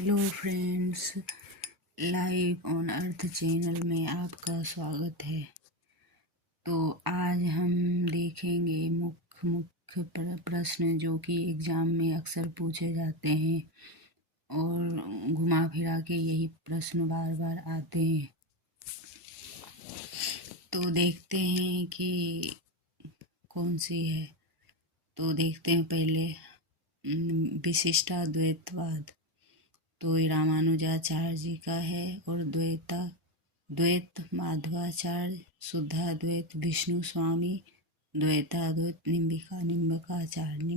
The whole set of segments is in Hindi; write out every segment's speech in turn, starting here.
Hello friends, live on earth channel में आपका स्वागत है। तो आज हम देखेंगे मुख्य प्रश्न जो कि एग्ज़ाम में अक्सर पूछे जाते हैं और घुमा फिरा के यही प्रश्न बार बार आते हैं। तो देखते हैं कि कौन सी है। तो देखते हैं पहले विशिष्टाद्वैतवाद। तो ये रामानुजाचार्य जी का है और द्वैत माधवाचार्य, शुद्धाद्वैत विष्णु स्वामी, द्वैताद्वैत निम्बकाचार्य।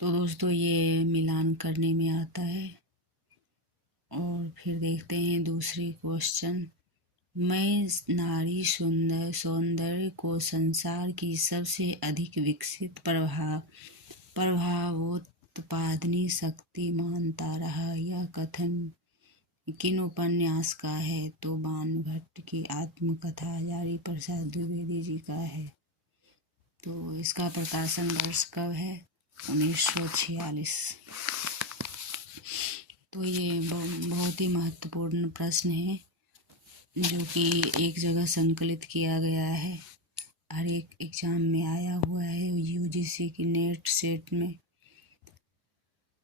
तो दोस्तों ये मिलान करने में आता है। और फिर देखते हैं दूसरी क्वेश्चन। मैं नारी सौंदर्य को संसार की सबसे अधिक विकसित प्रभावोत्पादनी शक्ति मानता रहा। यह कथन किन उपन्यास का है? तो बाणभट्ट की आत्मकथा यारी प्रसाद द्विवेदी जी का है। तो इसका प्रकाशन वर्ष कब है? 1946। तो ये बहुत ही महत्वपूर्ण प्रश्न है जो कि एक जगह संकलित किया गया है। हर एक एग्जाम में आया हुआ है, यूजीसी की नेट सेट में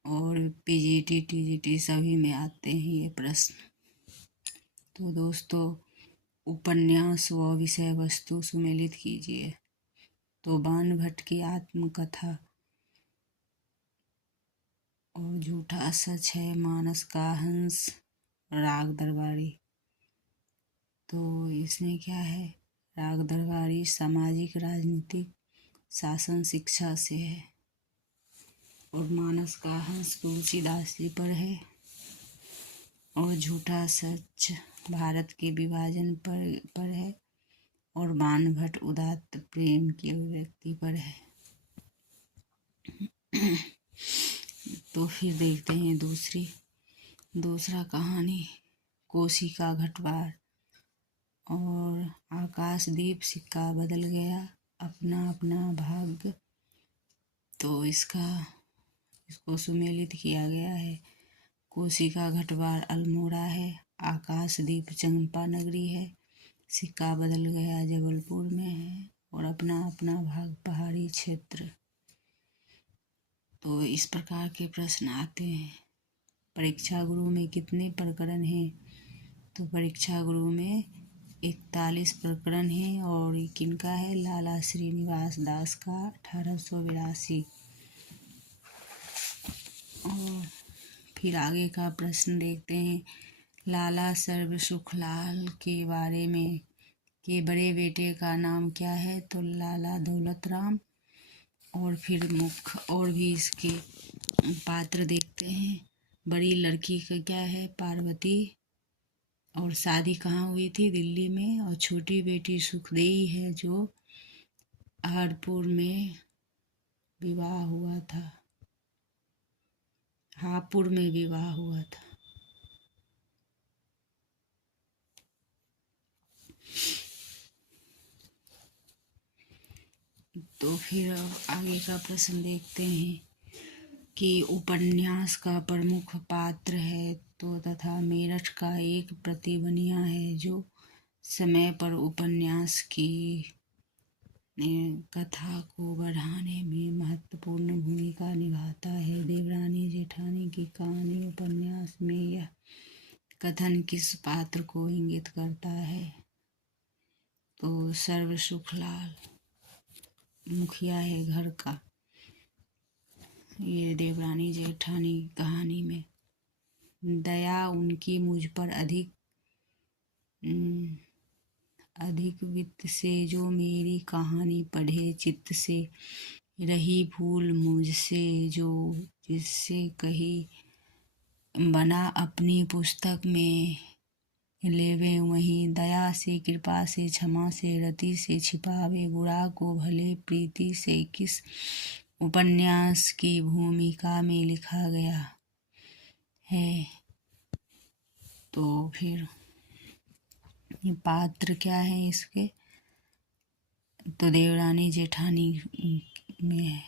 और पीजीटी टीजीटी सभी में आते हैं ये प्रश्न। तो दोस्तों उपन्यास व विषय वस्तु सुमेलित कीजिए। तो बाणभट्ट की आत्मकथा और झूठा सच है, मानस का हंस, राग दरबारी। तो इसमें क्या है? राग दरबारी सामाजिक राजनीतिक शासन शिक्षा से है और मानस का हंस तुलसीदास जी पर है और झूठा सच भारत के विभाजन पर है और बाणभट्ट उदात्त प्रेम की अभिव्यक्ति पर है। तो फिर देखते हैं दूसरा कहानी कोशिका घटवार और आकाशदीप सिक्का बदल गया अपना अपना भाग्य। तो इसको सुमेलित किया गया है। कोशिका घटवार अल्मोड़ा है, आकाशदीप चंपा नगरी है, सिक्का बदल गया जबलपुर में है और अपना अपना भाग पहाड़ी क्षेत्र। तो इस प्रकार के प्रश्न आते हैं। परीक्षा गुरु में कितने प्रकरण हैं? तो परीक्षा गुरु में 41 प्रकरण हैं और ये किनका है? लाला श्रीनिवास दास का 1882। और फिर आगे का प्रश्न देखते हैं। लाला सर्वसुखलाल के बारे में के बड़े बेटे का नाम क्या है? तो लाला दौलत राम। और फिर मुख्य और भी इसके पात्र देखते हैं। बड़ी लड़की का क्या है? पार्वती। और शादी कहाँ हुई थी? दिल्ली में। और छोटी बेटी सुखदेई है जो हारपुर में विवाह हुआ था, हापुड़ में विवाह हुआ था। तो फिर आगे का प्रश्न देखते हैं कि उपन्यास का प्रमुख पात्र है तो तथा मेरठ का एक प्रतिबनिया है जो समय पर उपन्यास की कथा को बढ़ाने में महत्वपूर्ण भूमिका निभाता है। देवरानी जेठानी की कहानी उपन्यास में यह कथन किस पात्र को इंगित करता है? तो सर्वसुखलाल मुखिया है घर का। ये देवरानी जेठानी कहानी में दया उनकी मुझ पर अधिक वित्त से जो मेरी कहानी पढ़े चित्त से रही भूल मुझसे जो जिससे कही बना अपनी पुस्तक में लेवे वहीं दया से कृपा से क्षमा से रति से छिपावे गुणा को भले प्रीति से किस उपन्यास की भूमिका में लिखा गया है? तो फिर ये पात्र क्या है इसके? तो देवरानी जेठानी में है।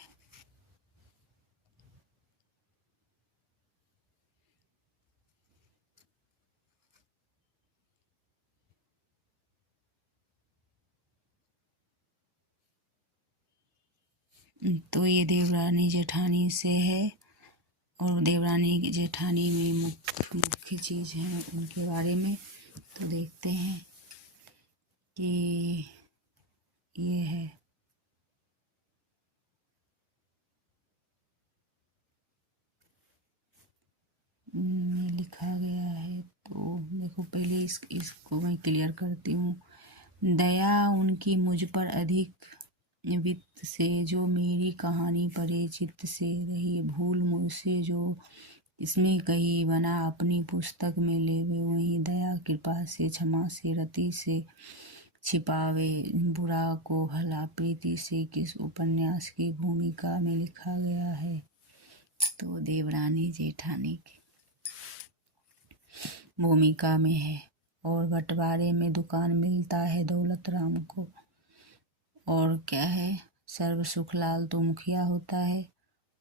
तो ये देवरानी जेठानी से है, और देवरानी जेठानी में मुख्य चीज़ है उनके बारे में। तो देखते हैं कि ये है। में लिखा गया है, तो देखो पहले इसको मैं क्लियर करती हूँ। दया उनकी मुझ पर अधिक वित्त से, जो मेरी कहानी पढ़े चित्त से रही, भूल मुझसे जो इसमें कही, बना अपनी पुस्तक में लेवे वही, दया कृपा से क्षमा से रति से छिपावे, बुरा को भला प्रीति से, किस उपन्यास की भूमिका में लिखा गया है। तो देवरानी जेठानी की भूमिका में है। और बंटवारे में दुकान मिलता है दौलत राम को। और क्या है, सर्व सुखलाल तो मुखिया होता है,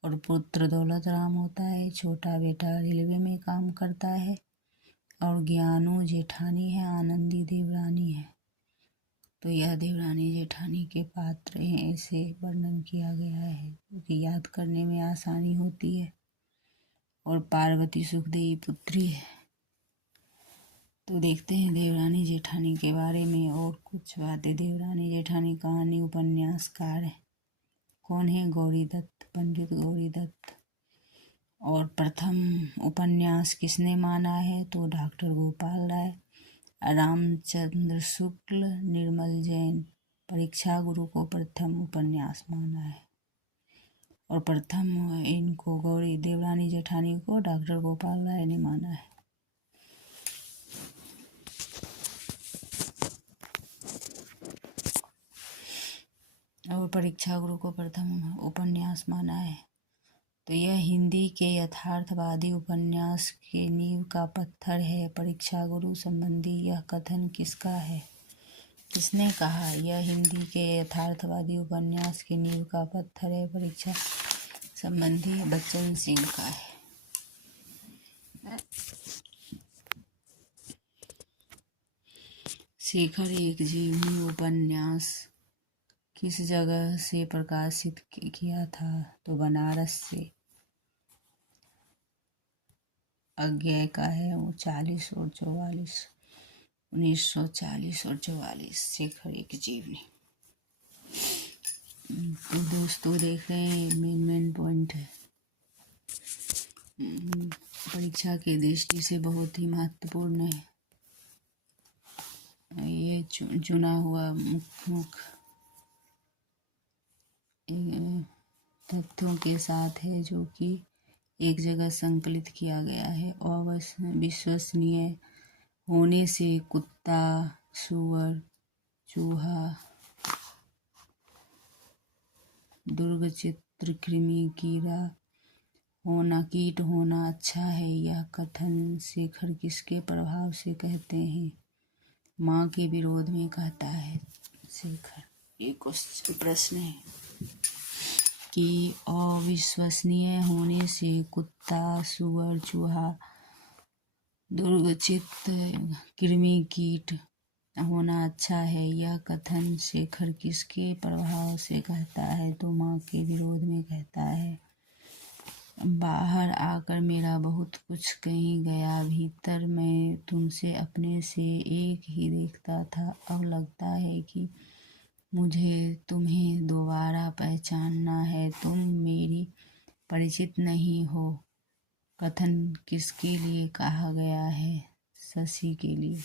और पुत्र दौलत राम होता है। छोटा बेटा रेलवे में काम करता है, और ज्ञानू जेठानी है, आनंदी देवरानी है। तो यह देवरानी जेठानी के पात्र हैं, ऐसे वर्णन किया गया है, क्योंकि याद करने में आसानी होती है। और पार्वती सुखदेवी पुत्री है। तो देखते हैं देवरानी जेठानी के बारे में और कुछ बातें। देवरानी जेठानी कहानी उपन्यासकार है। कौन है? गौरी दत्त, पंडित गौरी दत्त। और प्रथम उपन्यास किसने माना है? तो डॉक्टर गोपाल राय, रामचंद्र शुक्ल, निर्मल जैन। परीक्षा गुरु को प्रथम उपन्यास माना है। और प्रथम इनको गौरी देवरानी जेठानी को डॉक्टर गोपाल राय ने माना है। और परीक्षा गुरु को प्रथम उपन्यास माना है। तो यह हिंदी के यथार्थवादी उपन्यास के नींव का पत्थर है। परीक्षा गुरु संबंधी यह कथन किसका है? किसने कहा? यह हिंदी के यथार्थवादी उपन्यास के नींव का पत्थर है, परीक्षा संबंधी बच्चन सिंह का है। शेखर एक जीवनी उपन्यास किस जगह से प्रकाशित किया था? तो बनारस से। अज्ञेय का है वो 40 और 44, 1940 और 44। शेखर एक जीवनी। तो दोस्तों देख रहे हैं मेन पॉइंट है। परीक्षा के दृष्टि से बहुत ही महत्वपूर्ण है। ये चुना हुआ मुख्य तथ्यों के साथ है, जो कि एक जगह संकलित किया गया है। अविश्वसनीय होने से कुत्ता, सूअर, चूहा, दुर्गचित्र, कृमि, कीट होना अच्छा है। यह कथन शेखर किसके प्रभाव से कहते हैं? माँ के विरोध में कहता है शेखर। ये प्रश्न है कि अविश्वसनीय होने से कुत्ता, सूअर, चूहा, दुर्गचित्र, कृमि, कीट होना अच्छा है। यह कथन शेखर किसके प्रभाव से कहता है? तो माँ के विरोध में कहता है। बाहर आकर मेरा बहुत कुछ कहीं गया, भीतर मैं तुमसे अपने से एक ही देखता था। अब लगता है कि मुझे तुम्हें दोबारा पहचानना है, तुम मेरी परिचित नहीं हो। कथन किसके लिए कहा गया है? शशि के लिए।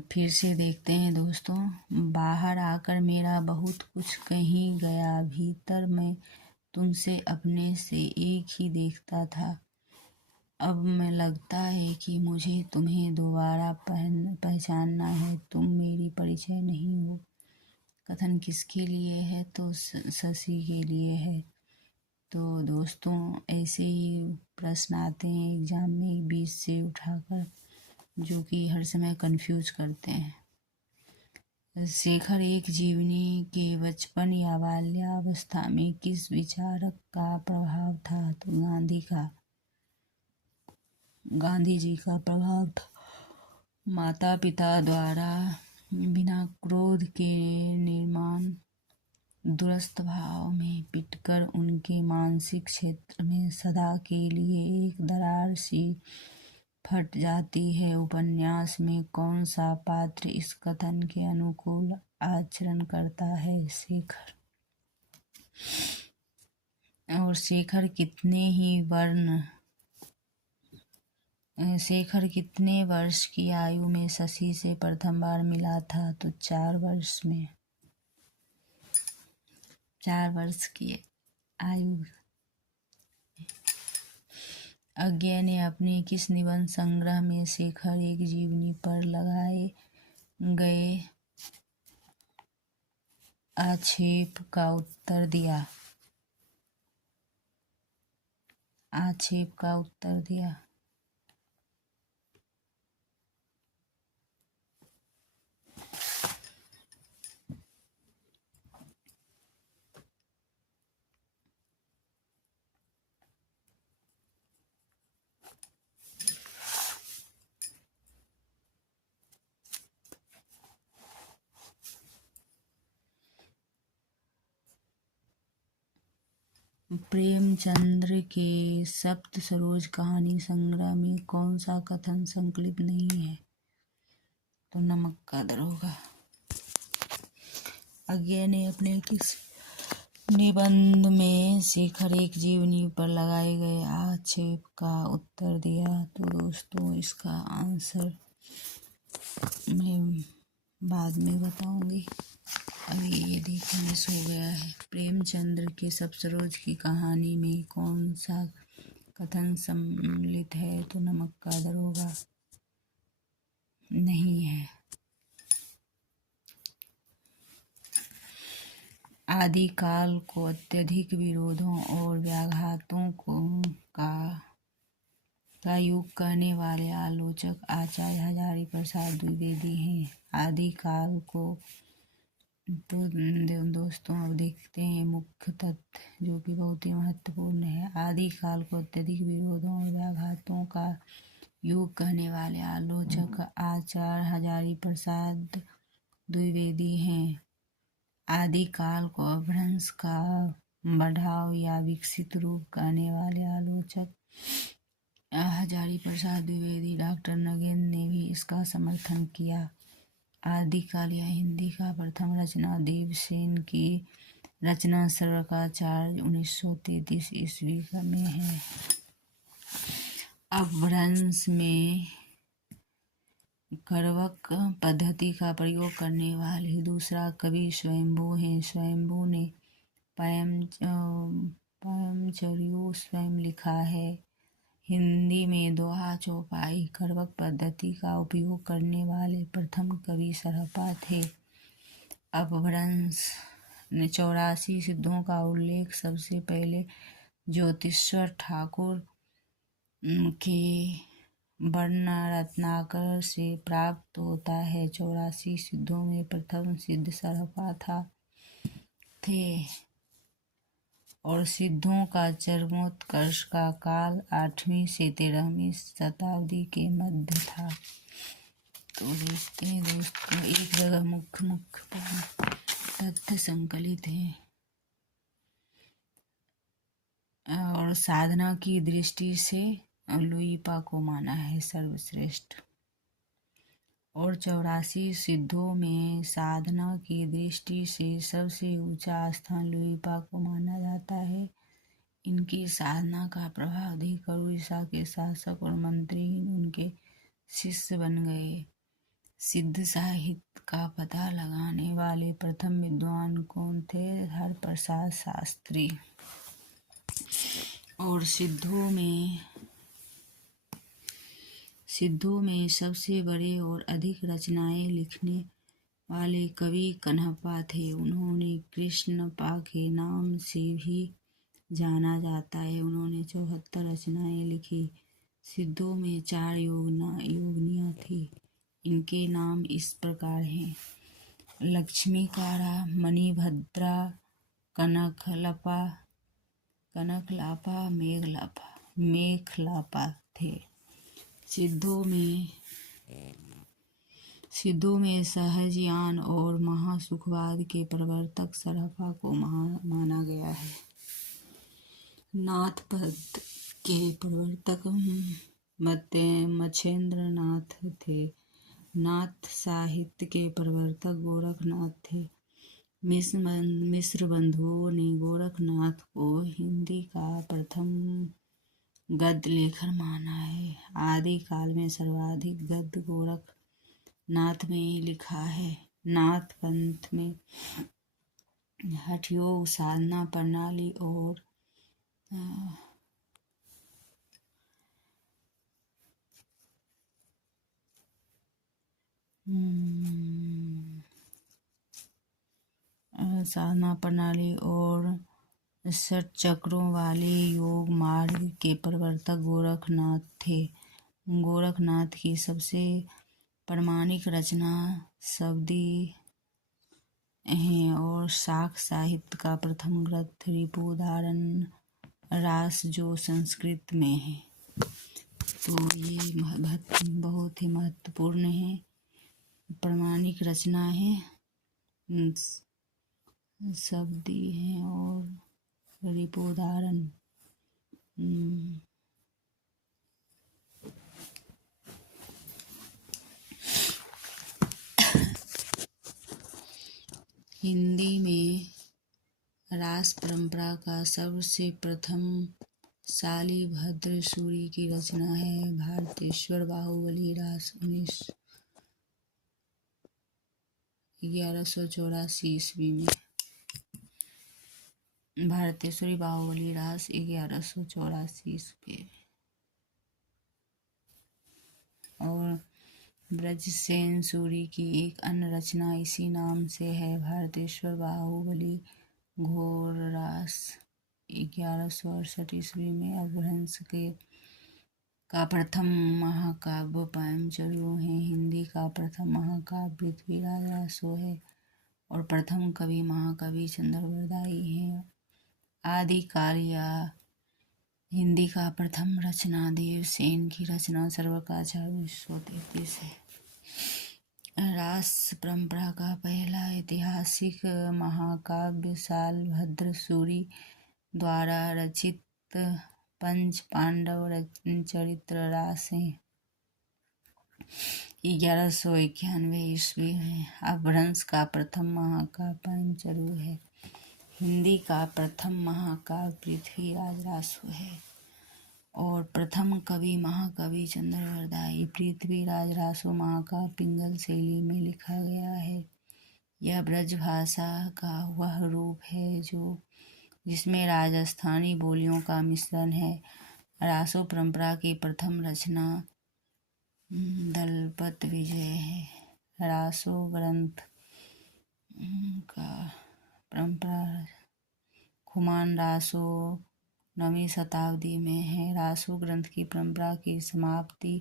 फिर से देखते हैं दोस्तों। बाहर आकर मेरा बहुत कुछ कहीं गया, भीतर मैं तुमसे अपने से एक ही देखता था। अब मैं लगता है कि मुझे तुम्हें दोबारा पहचानना है, तुम मेरी परिचय नहीं हो। कथन किसके लिए है? तो शशि के लिए है। तो दोस्तों ऐसे ही प्रश्न आते हैं एग्जाम में 20 से उठाकर, जो कि हर समय कंफ्यूज करते हैं। शेखर एक जीवनी के बचपन या बाल्यावस्था में किस विचारक का प्रभाव था? तो गांधी जी का प्रभाव था। माता पिता द्वारा बिना क्रोध के निर्माण दुरस्त भाव में पिटकर उनके मानसिक क्षेत्र में सदा के लिए एक दरार सी फट जाती है। उपन्यास में कौन सा पात्र इस कथन के अनुकूल आचरण करता है? शेखर। और शेखर कितने वर्ष की आयु में शशि से प्रथम बार मिला था? तो 4 वर्ष में। 4 वर्ष की आयु। अज्ञे ने अपने किस निबंध संग्रह में शेखर एक जीवनी पर लगाए गए आक्षेप का उत्तर दिया? प्रेमचंद्र के सप्त सरोज कहानी संग्रह में कौन सा कथन संकलित नहीं है? तो नमक का दरोगा। अज्ञे ने अपने किस निबंध में शेखर एक जीवनी पर लगाए गए आक्षेप का उत्तर दिया? तो दोस्तों इसका आंसर मैं बाद में बताऊंगी। अभी ये देखो मिस हो गया है। प्रेमचंद्र के सप्तसरोज की कहानी में कौन सा कथन सम्मिलित है? तो नमक का दरोगा नहीं है। आदिकाल को अत्यधिक विरोधों और व्याघातों का युग कहने वाले आलोचक आचार्य हजारी प्रसाद द्विवेदी हैं। आदिकाल को तो दोस्तों अब देखते हैं मुख्य तथ्य जो कि बहुत ही महत्वपूर्ण है। आदिकाल को अत्यधिक विरोधों और व्याघातों का युग कहने वाले आलोचक आचार्य हजारी प्रसाद द्विवेदी हैं। आदिकाल को अपभ्रंश का बढ़ाव या विकसित रूप कहने वाले आलोचक हजारी प्रसाद द्विवेदी डॉक्टर नगेंद्र ने भी इसका समर्थन किया। आदिकाल या हिंदी का प्रथम रचना देवसेन की रचना सर्वकाचार्य 1933 ईस्वी में है। अपभ्रंश में करवक पद्धति का प्रयोग करने वाले दूसरा कवि स्वयंभू हैं। स्वयंभू ने पयमचर्यो स्वयं लिखा है। हिंदी में दोहा चौपाई करवक पद्धति का उपयोग करने वाले प्रथम कवि सरहपा थे। अपभ्रंश ने 84 सिद्धों का उल्लेख सबसे पहले ज्योतिश्वर ठाकुर के वर्ण रत्नाकर से प्राप्त होता है। 84 सिद्धों में प्रथम सिद्ध सरहपा थे और सिद्धों का चरमोत्कर्ष का काल 8वीं से 13वीं शताब्दी के मध्य था। तो देखते हैं दोस्तों एक जगह मुख्य तथ्य संकलित है और साधना की दृष्टि से लुईपा को माना है सर्वश्रेष्ठ। और 84 सिद्धों में साधना की दृष्टि से सबसे ऊंचा स्थान लुईपा को माना जाता है। इनकी साधना का प्रभाव देखकर उड़ीसा के शासक और मंत्री उनके शिष्य बन गए। सिद्ध साहित्य का पता लगाने वाले प्रथम विद्वान कौन थे? हरप्रसाद शास्त्री। और सिद्धों में सबसे बड़े और अधिक रचनाएं लिखने वाले कवि कन्हप्पा थे। उन्होंने कृष्णप्पा के नाम से भी जाना जाता है। उन्होंने 74 रचनाएं लिखी। सिद्धों में 4 योगिनियाँ थी। इनके नाम इस प्रकार हैं: लक्ष्मीकारा, मणिभद्रा, कनकलापा, मेखलापा थे। सिद्धों में सहज ज्ञान और महासुखवाद के प्रवर्तक सरफा को माना गया है। नाथ पद के प्रवर्तक मच्छेंद्र नाथ थे। नाथ साहित्य के प्रवर्तक गोरखनाथ थे। मिस्र बंधुओं ने गोरखनाथ को हिंदी का प्रथम गद्य लेखक माना है। आदि काल में सर्वाधिक गद्य गोरखनाथ में ही लिखा है। नाथ पंथ में हठ योग, साधना प्रणाली और साधना प्रणाली और षट चक्रों वाले योग मार्ग के प्रवर्तक गोरखनाथ थे। गोरखनाथ की सबसे प्रामाणिक रचना शब्दी है और शाक्त साहित्य का प्रथम ग्रंथ रिपुदारण रास जो संस्कृत में है। तो ये बहुत ही महत्वपूर्ण है, प्रामाणिक रचना है, शब्दी है और रिपुदारण। हिंदी में रास परंपरा का सबसे प्रथम शालिभद्र सूरी की रचना है। भारतेश्वर बाहुबली रास 1184 ईस्वी में। भारतेश्वरी बाहुबली रास 1184 ईस्वी। और ब्रजसेन सूरी की एक अन्य रचना इसी नाम से है, भारतेश्वर बाहुबली घोर रास 1168 ईस्वी में। अपभ्रंश का प्रथम महाकाव्य पांचजन्य है। हिंदी का प्रथम महाकाव्य पृथ्वीराज रासो है और प्रथम कवि महाकवि चंद्रवरदाई है। आदिकाल या हिंदी का प्रथम रचना देवसेन की रचना सर्वकाचार्य 1933 है। रास परंपरा का पहला ऐतिहासिक महाकाव्य शालभद्र सूरी द्वारा रचित पंच पांडव चरित्र रास है 1191 ईस्वी में। अपभ्रंश का प्रथम महाकाव्य पांचजन्य है। हिंदी का प्रथम महाकाव्य पृथ्वीराज रासो है और प्रथम कवि महाकवि चंद्रवरदाई। पृथ्वीराज रासो महाकाव्य पिंगल शैली में लिखा गया है। यह ब्रज भाषा का वह रूप है जिसमें राजस्थानी बोलियों का मिश्रण है। रासो परंपरा की प्रथम रचना दलपत विजय है। रासो ग्रंथ का परंपरा खुमान रासो 9वीं शताब्दी में है। रासो ग्रंथ की परंपरा की समाप्ति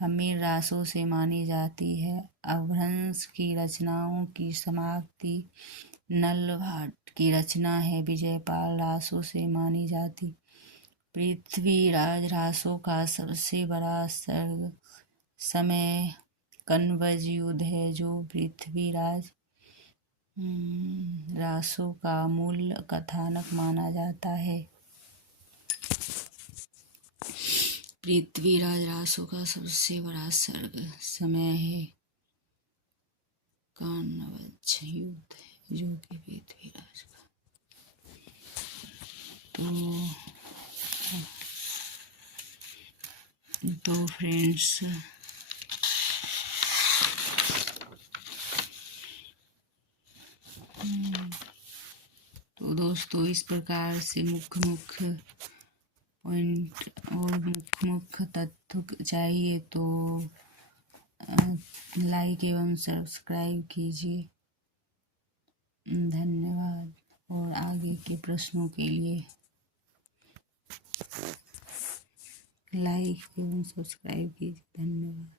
हमीर रासो से मानी जाती है। अपभ्रंश की रचनाओं की समाप्ति नल भाट की रचना है विजयपाल रासो से मानी जाती। पृथ्वीराज रासो का सबसे बड़ा समय कनवज युद्ध है जो पृथ्वीराज रासो का मूल कथानक माना जाता है। पृथ्वीराज रासो का सबसे बड़ा समय है कनवज युद्ध जो कि पृथ्वीराज का। तो फ्रेंड्स तो दोस्तों इस प्रकार से मुख्य पॉइंट और मुख्य तथ्य चाहिए तो लाइक एवं सब्सक्राइब कीजिए। धन्यवाद। और आगे के प्रश्नों के लिए लाइक एवं सब्सक्राइब कीजिए। धन्यवाद।